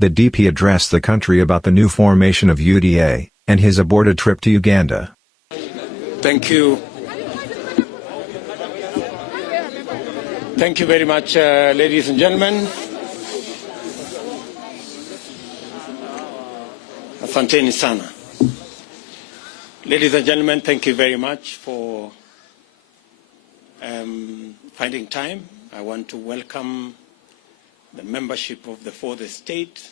The DP addressed the country about the new formation of U.D.A. and his aborted trip to Uganda. Thank you. Thank you very much, ladies and gentlemen. Asanteni sana. Ladies and gentlemen, thank you very much for finding time. I want to welcome the membership of the fourth estate,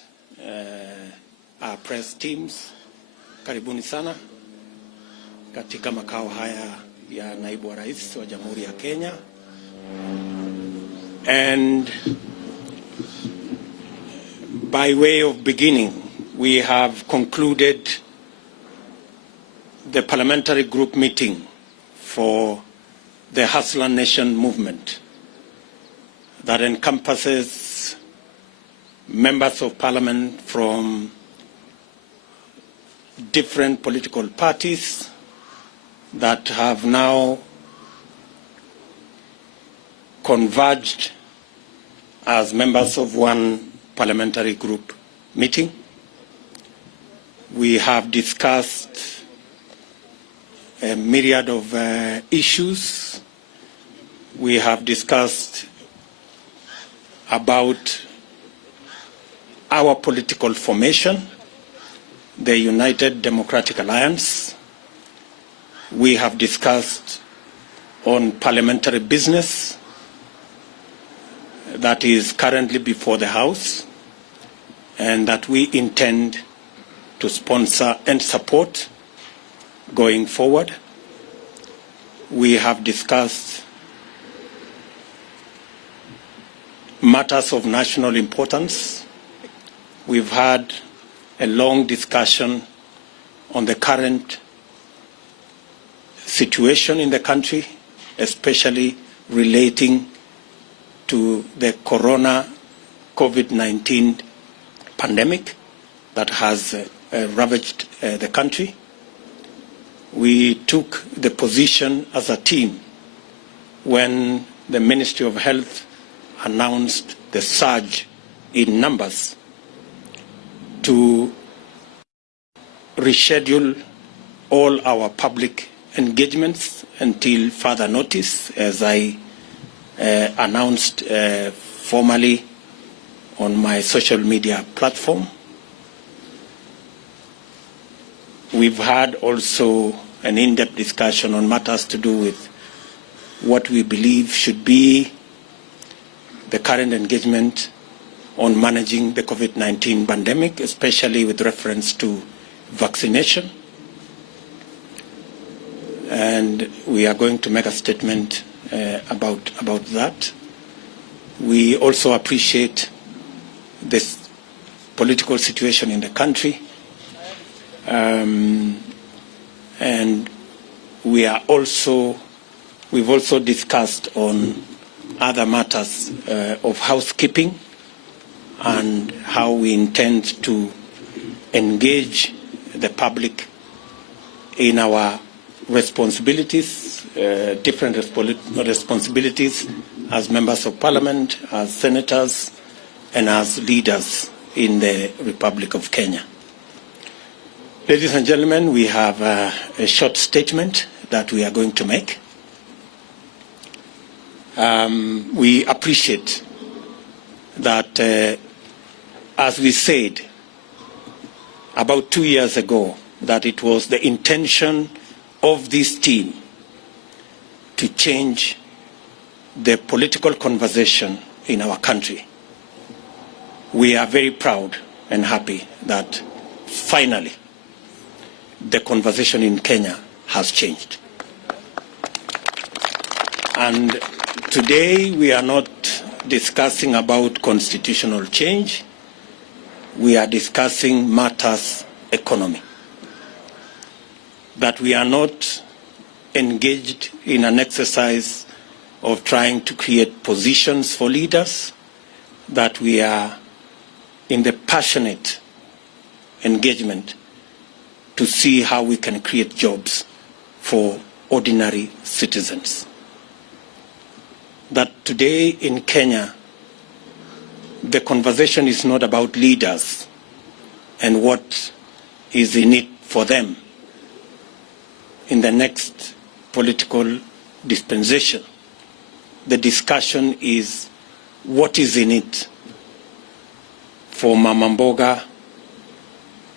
our press teams. Karibuni sana katika makao haya ya naibu wa rais wa Jamhuri ya Kenya. And by way of beginning, we have concluded the parliamentary group meeting for the Hustler Nation movement that encompasses members of parliament from different political parties that have now converged as members of one parliamentary group meeting. We have discussed a myriad of issues. We have discussed about our political formation, the United Democratic Alliance. We have discussed on parliamentary business that is currently before the House and that we intend to sponsor and support going forward. We have discussed matters of national importance. We've had a long discussion on the current situation in the country, especially relating to the COVID-19 pandemic that has ravaged the country. We took the position as a team when the Ministry of Health announced the surge in numbers to reschedule all our public engagements until further notice, as I announced formally on my social media platform. We've had also an in-depth discussion on matters to do with what we believe should be the current engagement on managing the COVID-19 pandemic, especially with reference to vaccination. And we are going to make a statement about that. We also appreciate this political situation in the country. And we've also discussed on other matters of housekeeping and how we intend to engage the public in our responsibilities, different responsibilities as members of parliament, as senators, and as leaders in the Republic of Kenya. Ladies and gentlemen, we have a short statement that we are going to make. We appreciate that, as we said about 2 years ago, that it was the intention of this team to change the political conversation in our country. We are very proud and happy that finally the conversation in Kenya has changed. And today we are not discussing about constitutional change. We are discussing matters economy. That we are not engaged in an exercise of trying to create positions for leaders, that we are in the passionate engagement to see how we can create jobs for ordinary citizens. That today in Kenya, the conversation is not about leaders and what is in it for them in the next political dispensation. The discussion is what is in it for Mama Mboga,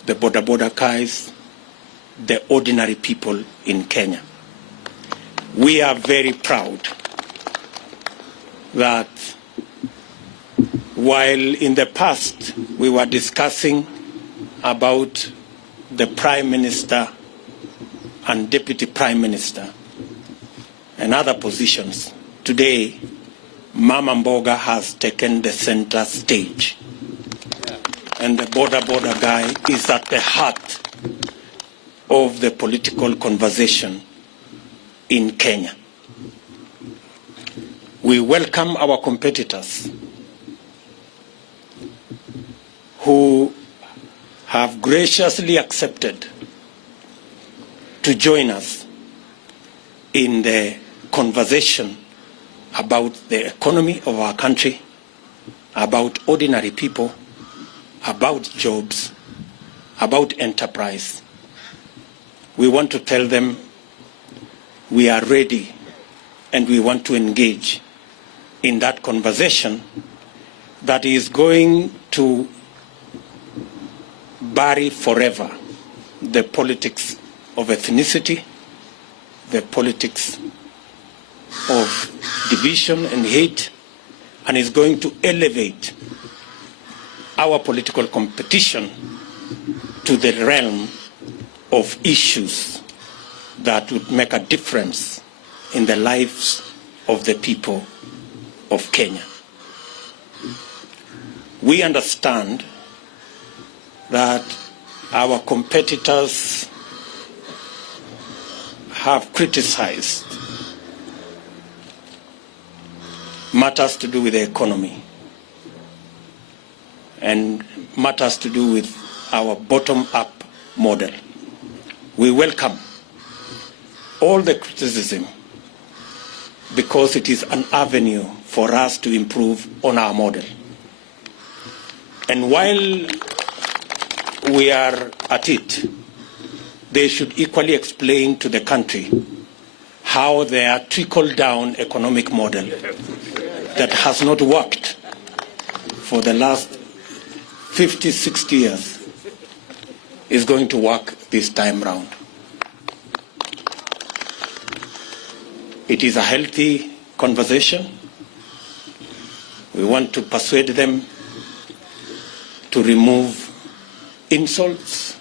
the boda guys, the ordinary people in Kenya. We are very proud that while in the past we were discussing about the Prime Minister and Deputy Prime Minister and other positions, today Mama Mboga has taken the center stage. And the boda guy is at the heart of the political conversation in Kenya. We welcome our competitors who have graciously accepted to join us in the conversation about the economy of our country, about ordinary people, about jobs, about enterprise. We want to tell them we are ready and we want to engage in that conversation that is going to bury forever the politics of ethnicity, the politics of division and hate, and is going to elevate our political competition to the realm of issues that would make a difference in the lives of the people of Kenya. We understand that our competitors have criticized matters to do with the economy and matters to do with our bottom-up model. We welcome all the criticism because it is an avenue for us to improve on our model. And while we are at it, they should equally explain to the country how their trickle-down economic model that has not worked for the last 50, 60 years is going to work this time round. It is a healthy conversation. We want to persuade them to remove insults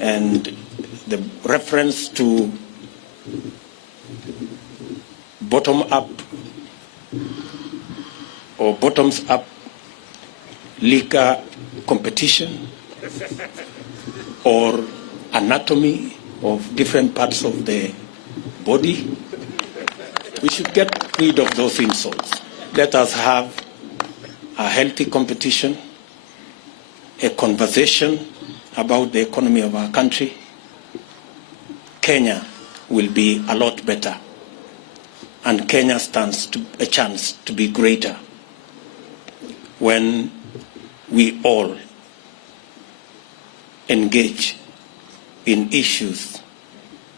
and the reference to bottom-up or bottoms-up liquor competition or anatomy of different parts of the body. We should get rid of those insults. Let us have a healthy competition, a conversation about the economy of our country. Kenya will be a lot better, and Kenya stands a chance to be greater when we all engage in issues,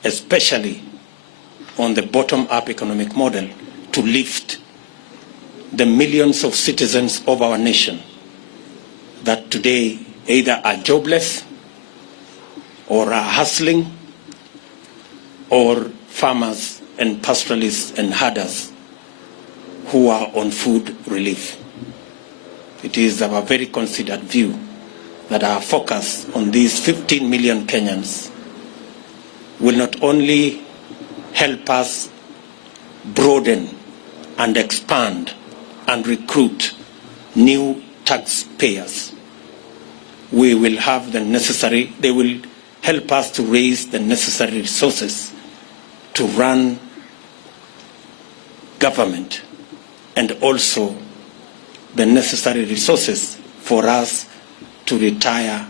especially on the bottom-up economic model, to lift the millions of citizens of our nation that today either are jobless or are hustling, or farmers and pastoralists and herders who are on food relief. It is our very considered view that our focus on these 15 million Kenyans will not only help us broaden and expand and recruit new taxpayers. We will have the necessary, they will help us to raise the necessary resources to run government, and also the necessary resources for us to retire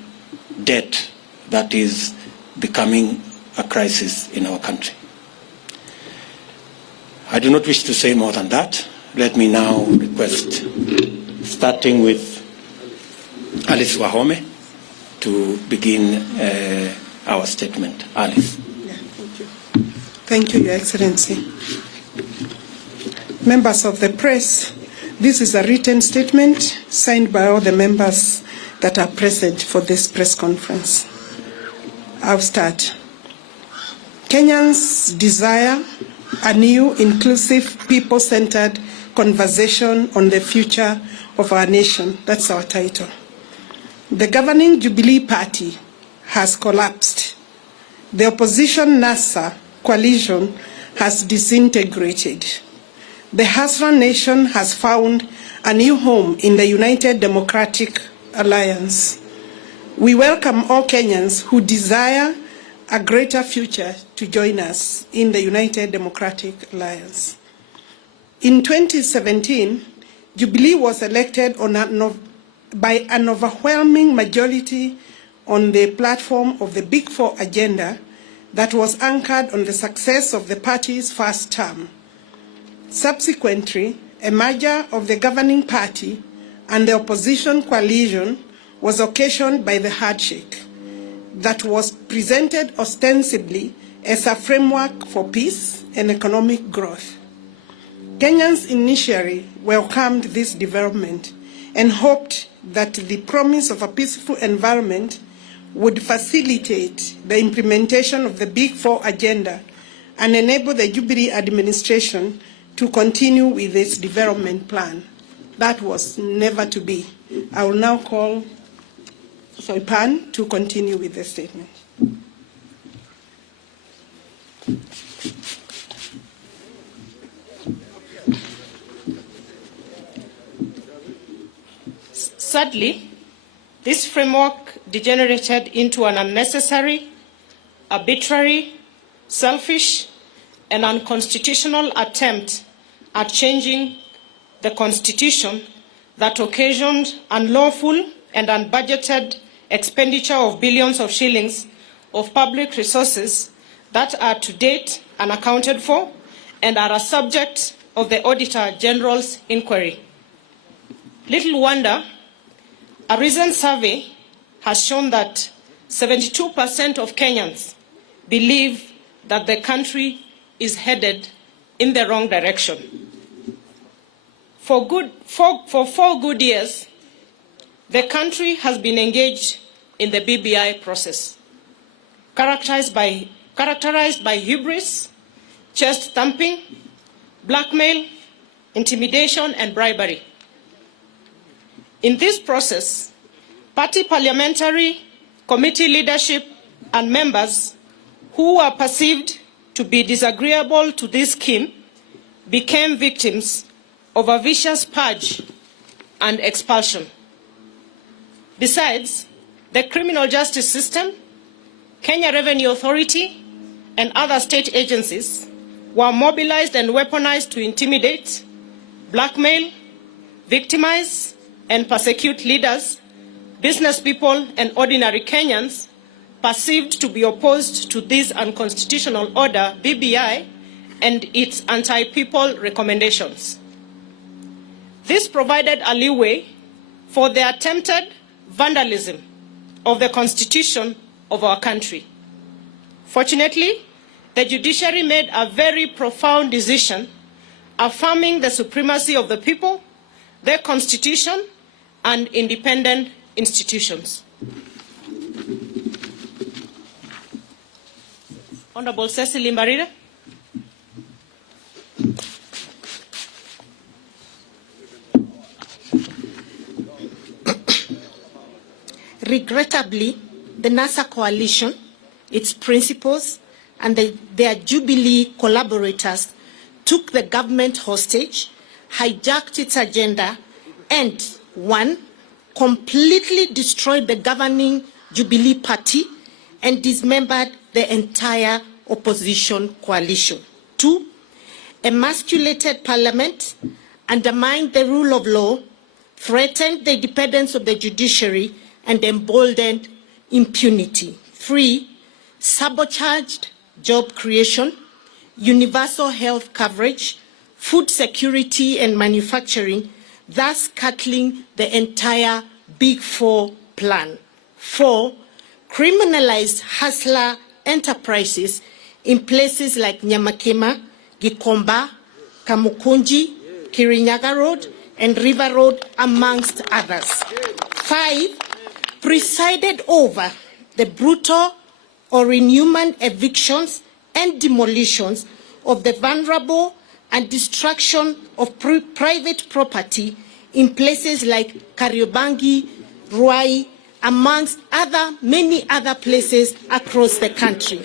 debt that is becoming a crisis in our country. I do not wish to say more than that. let me now request, starting with Alice Wahome, to begin our statement. Alice. Yeah, thank you. Thank you, Your Excellency. Members of the press, this is a written statement signed by all the members that are present for this press conference. I'll start. Kenyans desire a new, inclusive, people-centered conversation on the future of our nation. That's our title. The governing Jubilee Party has collapsed. The opposition NASA coalition has disintegrated. The Hasran nation has found a new home in the United Democratic Alliance. We welcome all Kenyans who desire a greater future to join us in the United Democratic Alliance. In 2017, Jubilee was elected by an overwhelming majority on the platform of the Big Four agenda that was anchored on the success of the party's first term. Subsequently, a merger of the governing party and the opposition coalition was occasioned by the handshake that was presented ostensibly as a framework for peace and economic growth. Kenyans initially welcomed this development and hoped that the promise of a peaceful environment would facilitate the implementation of the Big Four agenda and enable the Jubilee administration to continue with its development plan. That was never to be. I will now call Soipan to continue with the statement. Sadly, this framework degenerated into an unnecessary, arbitrary, selfish, and unconstitutional attempt at changing the Constitution that occasioned unlawful and unbudgeted expenditure of billions of shillings of public resources that are to date unaccounted for and are a subject of the Auditor General's inquiry. Little wonder, a recent survey has shown that 72% of Kenyans believe that the country is headed in the wrong direction. For 4 good years, the country has been engaged in the BBI process, characterized by hubris, chest thumping, blackmail, intimidation, and bribery. In this process, party parliamentary committee leadership and members who were perceived to be disagreeable to this scheme became victims of a vicious purge and expulsion. Besides, the criminal justice system, Kenya Revenue Authority, and other state agencies were mobilized and weaponized to intimidate, blackmail, victimize, and persecute leaders, business people, and ordinary Kenyans perceived to be opposed to this unconstitutional order, BBI, and its anti-people recommendations. This provided a leeway for the attempted vandalism of the Constitution of our country. Fortunately, the judiciary made a very profound decision affirming the supremacy of the people, their Constitution, and independent institutions. Honorable Cecily Mbarire. Regrettably, the NASA coalition, its principals, and their Jubilee collaborators took the government hostage, hijacked its agenda, and, 1, completely destroyed the governing Jubilee Party and dismembered the entire opposition coalition. 2, emasculated Parliament, undermined the rule of law, threatened the independence of the judiciary, and emboldened impunity. 3, sabotaged job creation, universal health coverage, food security and manufacturing, thus cutting the entire Big Four plan. 4, criminalized hustler enterprises in places like Nyamakema, Gikomba, Kamukunji, Kirinyaga Road, and River Road, amongst others. 5, presided over the brutal or inhuman evictions and demolitions of the vulnerable and destruction of private property in places like Kariobangi, Ruai, amongst many other places across the country.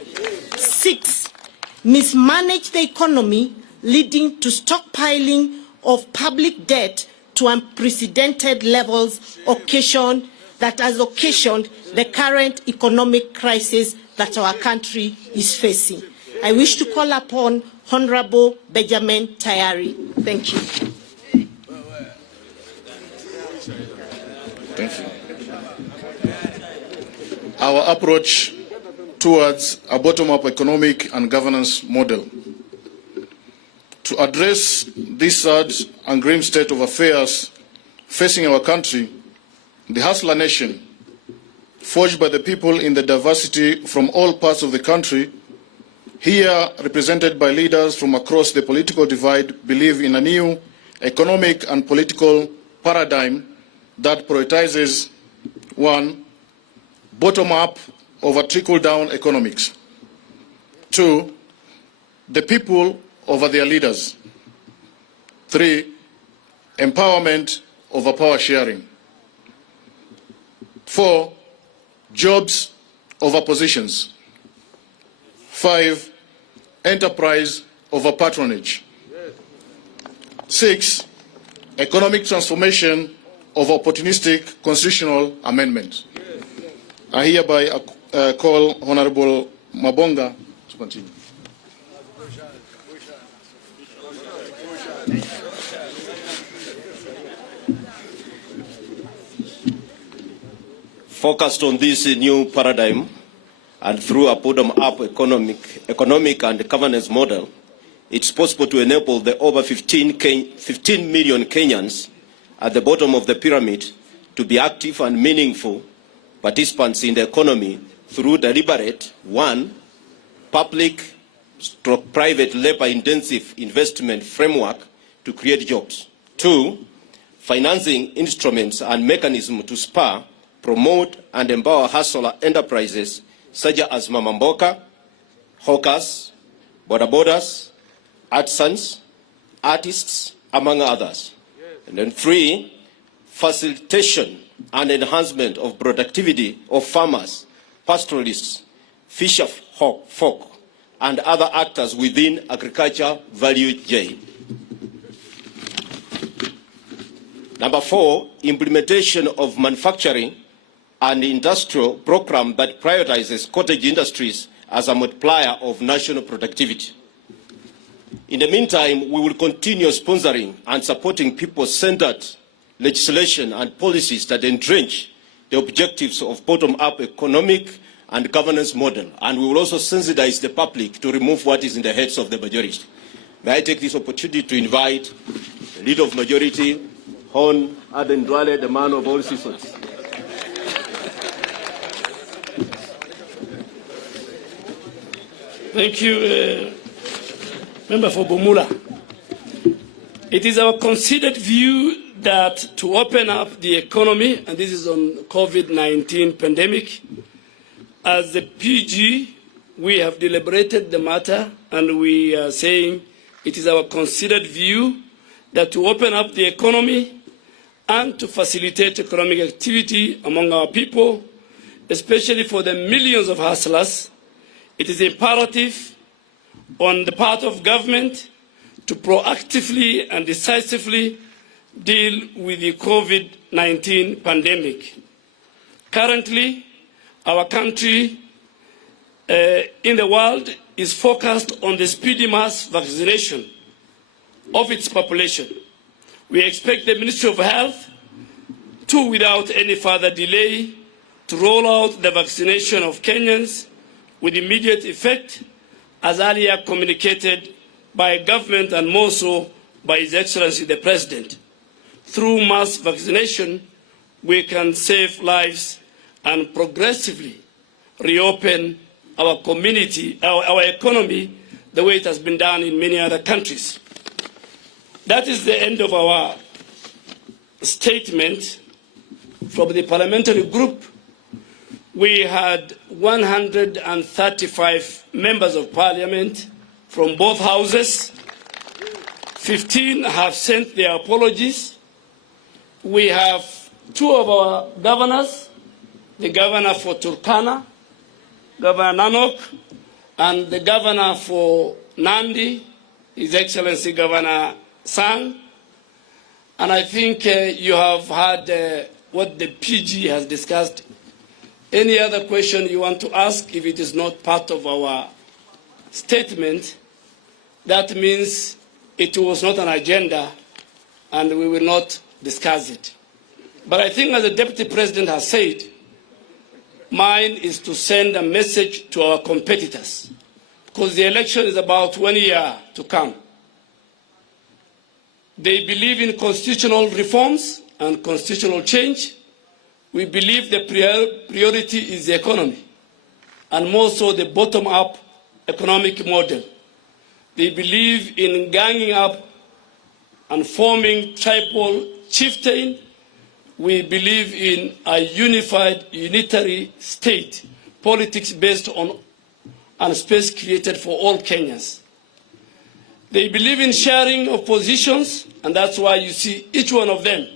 6, mismanage the economy, leading to stockpiling of public debt to unprecedented levels that has occasioned the current economic crisis that our country is facing. I wish to call upon Honorable Benjamin Tayari. Thank you. Thank you. Our approach towards a bottom-up economic and governance model. To address this sad and grim state of affairs facing our country, the Hustler Nation, forged by the people in the diversity from all parts of the country, here represented by leaders from across the political divide, believe in a new economic and political paradigm that prioritizes 1, bottom-up over trickle-down economics. 2, the people over their leaders. 3, empowerment over power sharing. 4, jobs over positions. 5, enterprise over patronage. 6, economic transformation over opportunistic constitutional amendment. I hereby call Honorable Mabonga to continue. Focused on this new paradigm and through a bottom-up economic and governance model, it's possible to enable the over 15 million Kenyans at the bottom of the pyramid to be active and meaningful participants in the economy through deliberate 1, public/private labor-intensive investment framework to create jobs. 2, financing instruments and mechanisms to spur, promote and empower hustler enterprises such as Mama Mboka, hawkers, bodabodas, artisans, artists, among others. And then 3, facilitation and enhancement of productivity of farmers, pastoralists, fisher folk, and other actors within agriculture value chain. Number 4, implementation of manufacturing and industrial program that prioritizes cottage industries as a multiplier of national productivity. In the meantime, we will continue sponsoring and supporting people-centered legislation and policies that entrench the objectives of bottom-up economic and governance model, and we will also sensitize the public to remove what is in the heads of the majority. May I take this opportunity to invite the leader of majority, Hon Aden Duale, the man of all seasons. Thank you, Member for Bumula. It is our considered view that to open up the economy, and this is on COVID-19 pandemic, as the PG, we have deliberated the matter and we are saying it is our considered view that to open up the economy and to facilitate economic activity among our people, especially for the millions of hustlers, it is imperative on the part of government to proactively and decisively deal with the COVID-19 pandemic. Currently, our country in the world is focused on the speedy mass vaccination of its population. We expect the Ministry of Health to, without any further delay, to roll out the vaccination of Kenyans with immediate effect, as earlier communicated by government and more so by His Excellency the President. Through mass vaccination, we can save lives and progressively reopen our community, our economy, the way it has been done in many other countries. That is the end of our statement from the parliamentary group. We had 135 members of parliament from both houses. 15 have sent their apologies. We have 2 of our governors, the governor for Turkana, Governor Nanok, and the governor for Nandi, His Excellency Governor Sang. And I think you have heard what the PG has discussed. Any other question you want to ask, if it is not part of our statement, that means it was not an agenda and we will not discuss it. But I think, as the Deputy President has said, mine is to send a message to our competitors, because the election is about 1 year to come. They believe in constitutional reforms and constitutional change. We believe the priority is the economy, and more so the bottom-up economic model. They believe in ganging up and forming tribal chieftain. We believe in a unified, unitary state, politics based on and space created for all Kenyans. They believe in sharing of positions, and that's why you see each one of them.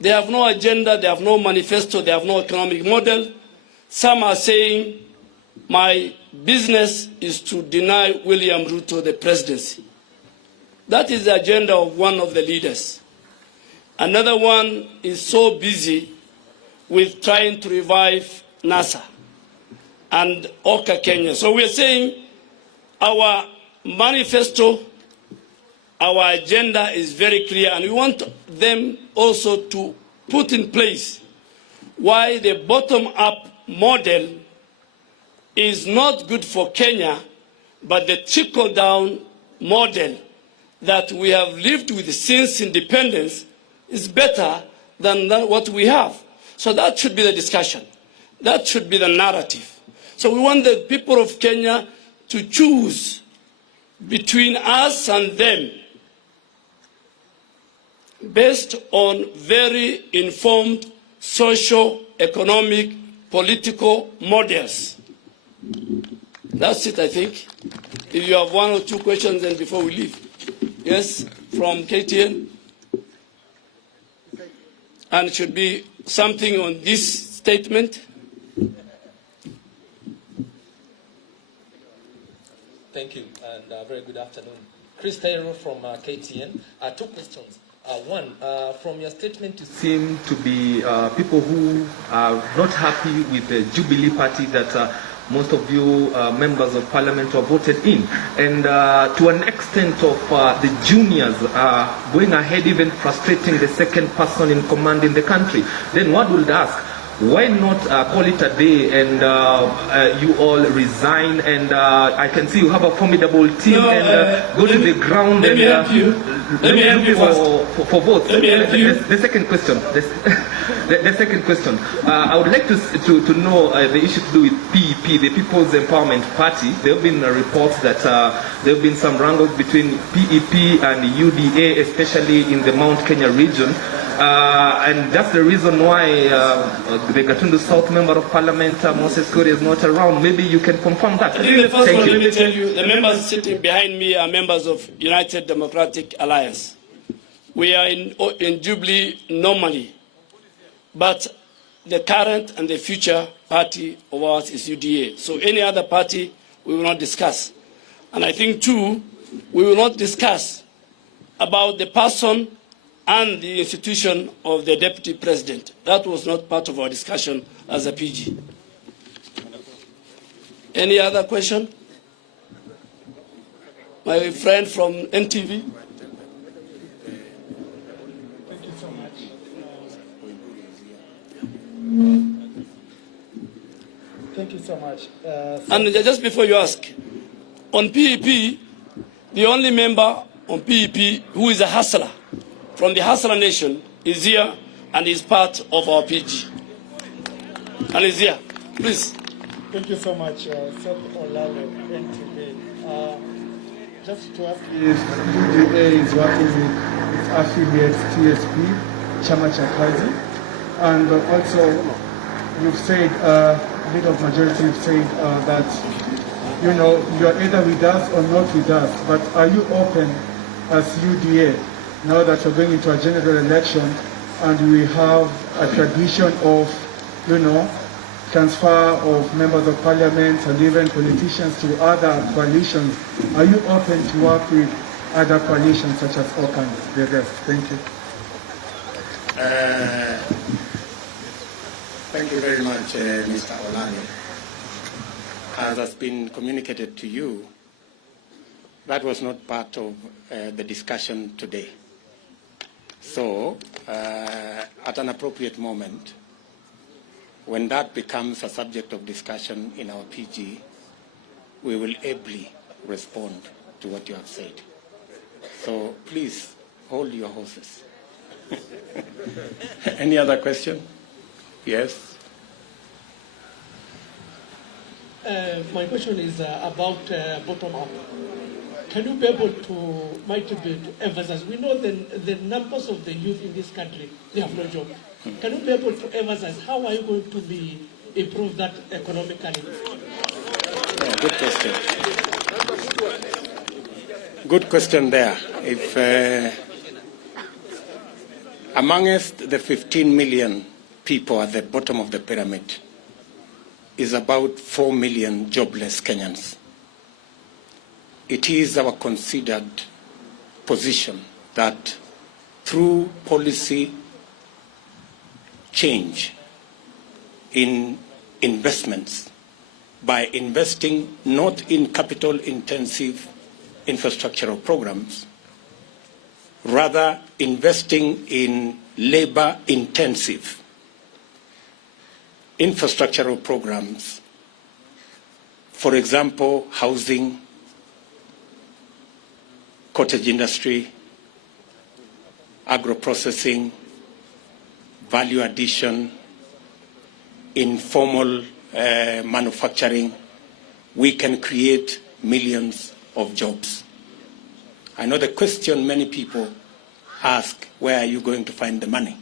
They have no agenda, they have no manifesto, they have no economic model. Some are saying, my business is to deny William Ruto the presidency. That is the agenda of one of the leaders. Another one is so busy with trying to revive NASA and Oka Kenya. So we're saying our manifesto, our agenda is very clear, and we want them also to put in place why the bottom-up model is not good for Kenya, but the trickle-down model that we have lived with since independence is better than what we have. So that should be the discussion. That should be the narrative. So we want the people of Kenya to choose between us and them based on very informed social, economic, political models. That's it, I think. If you have 1 or 2 questions, then before we leave. Yes, from KTN. And it should be something on this statement. Thank you, and very good afternoon. Chris Taylor from KTN. 2 questions. One, from your statement, you seem to be people who are not happy with the Jubilee Party that most of you members of parliament were voted in. And to an extent of the juniors going ahead, even frustrating the second person in command in the country. Then one would ask, why not call it a day and you all resign, and I can see you have a formidable team, and go to the ground let and me help you. Let me help you for votes. Let me help you. The second question. The second question. I would like to know the issue to do with PEP, the People's Empowerment Party. There have been reports that there have been some wrangles between PEP and U.D.A, especially in the Mount Kenya region. And that's the reason why the Gatundu South Member of Parliament, Moses Kuri, is not around. Maybe you can confirm that. I think the first one, let me tell you, the members sitting behind me are members of United Democratic Alliance. We are in Jubilee normally, but the current and the future party of ours is U.D.A. So any other party we will not discuss. And I think, too, we will not discuss about the person and the institution of the Deputy President. That was not part of our discussion as a PG. Any other question? My friend from NTV. Thank you so much. Thank you so much. And just before you ask, on PEP, the only member on PEP, who is a hustler from the Hustler Nation, is here and is part of our PG. And is here. Please. Thank you so much, Seth Olale, NTV. Just to ask if U.D.A is working with its affiliate TSP, Chama cha Kazi, and also you've said, bit of majority have said that, you know, you're either with us or not with us, but are you open as U.D.A now that you're going into a general election and we have a tradition of, you know, transfer of members of parliament and even politicians to other coalitions? Are you open to work with other coalitions such as OCAN, the rest? Thank you. Thank you very much, Mr. Olani. As has been communicated to you, that was not part of the discussion today. So, at an appropriate moment, when that becomes a subject of discussion in our PG, we will ably respond to what you have said. So please hold your horses. Any other question? Yes. My question is about bottom-up. Can you be able to emphasize? We know the numbers of the youth in this country, they have no job. Can you be able to emphasize how are you going to improve that economically? Yeah, good question. Good question there. If amongst the 15 million people at the bottom of the pyramid is about 4 million jobless Kenyans, it is our considered position that through policy change in investments, by investing not in capital-intensive infrastructural programs, rather investing in labor-intensive infrastructural programs, for example, housing, cottage industry, agro-processing, value addition, informal manufacturing, we can create millions of jobs. I know the question many people ask, where are you going to find the money?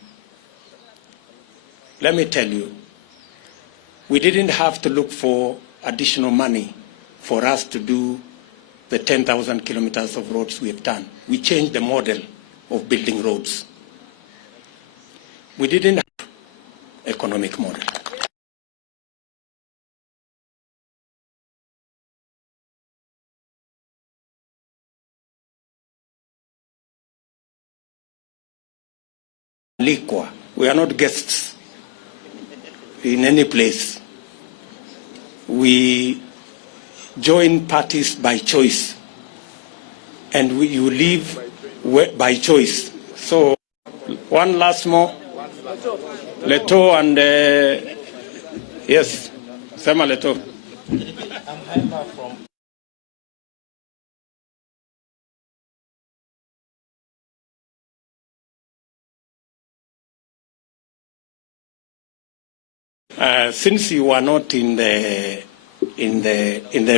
Let me tell you, we didn't have to look for additional money for us to do the 10,000 kilometers of roads we have done. We changed the model of building roads. We didn't have economic model. We are not guests in any place. We join parties by choice, and you live by choice. So, one last more. Leto and yes, Sema Leto. I'm Haima from. Since you were not in the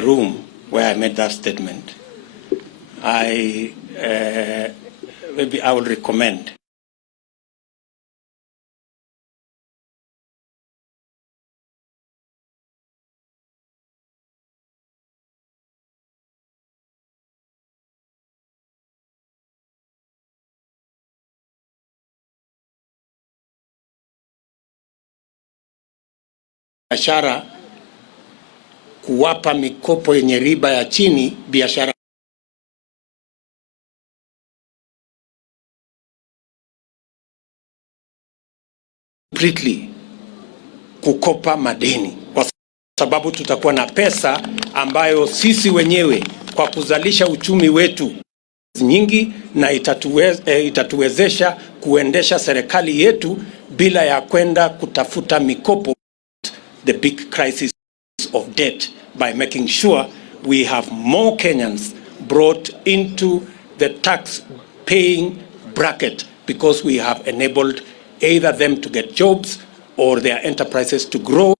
room where I made that statement, maybe I will recommend biashara kuwapa mikopo yenye riba ya chini biashara completely kukopa madeni, kwa sababu tutakuwa na pesa ambayo sisi wenyewe kwa kuzalisha uchumi wetu nyingi na itatuwezesha kuendesha serikali yetu bila ya kwenda kutafuta mikopo. The big crisis of debt by making sure we have more Kenyans brought into the tax paying bracket, because we have enabled either them to get jobs or their enterprises to grow.